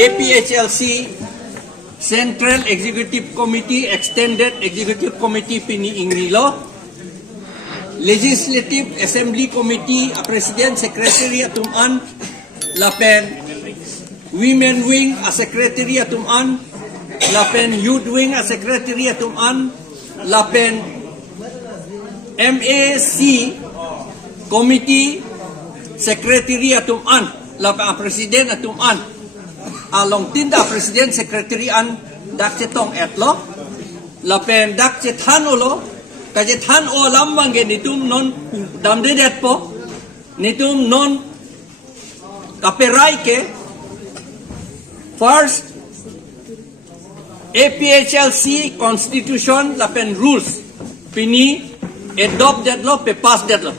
APHLC Central Executive Committee, Extended Executive Committee pini Ingilo, Legislative Assembly Committee, President Secretary Atuman, Lapen, Women Wing, a Secretary Atuman, Lapen, Youth Wing, a Secretary Atuman, Lapen, MAC Committee, Secretary Atuman, Lapen, President Atuman, along tinda President Secretary an dakchetong etlo, Lapen dakchethan ulo, kajethan o lambang nitum non damdedet po, nitum non kaperay ke. First, APHLC Constitution lapen rules pini adopt deadlo pe pass deadlo.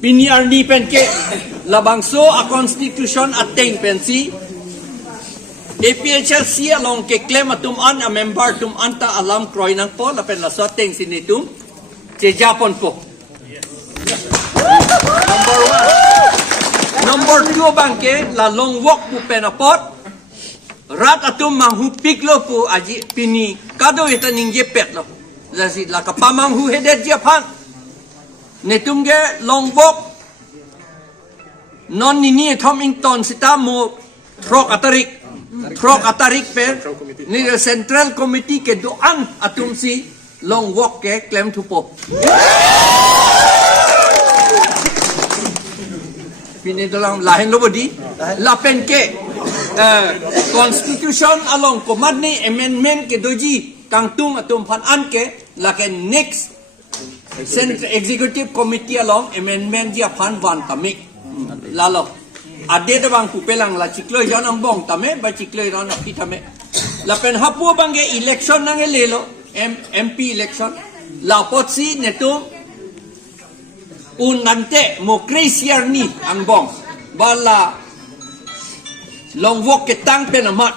Pini arni pen ke labangso a constitution attain pensi APHLC along ke claim atum an a member tum anta alam kroy nang po lapen la soteng sinitum che Japon po. Number 1. Number 2 bangke la long walk po penapot rat atum manghupik lo po aji pini kado ita ningje pet lo lasi la kapamang hu hedet Japan netum ge long walk non nini thom ington sita mo trok atarik pe ni Central Committee ke doan atum si long walk ke claim tu po pini dalam lain lo bodi lapen ke Constitution along komadni amendment ke doji tangtung atum pan an ke laken next Central Executive Committee along amendment dia pan van tamik lalo ade bang pupelang la ciklo jan ambong tame ba ciklo ran api tame lapen hapu bangge election nang elelo MP election la potsi netum un nante mo crazier ni ang bong bala long walk ketang penamat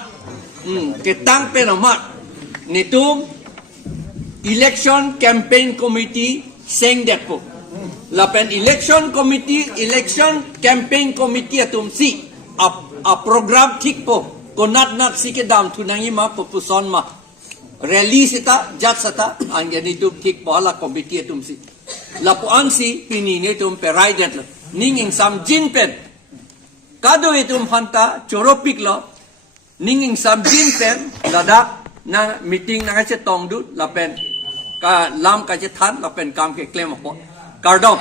nitum election campaign committee seng det po lapen election campaign committee atum si a program tik po konat nak si ke dam tunangi ma popuson ma rally sita jat sata angge nitum tik po ala committee atum si lapuan si pini nitum perai det ninging sam jinpen kado itum hanta choropik lo ninging sam jinpen ladak na meeting na kasi tongdu lapen ka lam kasi than lapen kam ke claim po kardom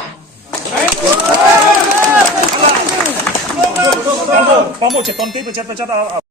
Pamu ceton tipe cat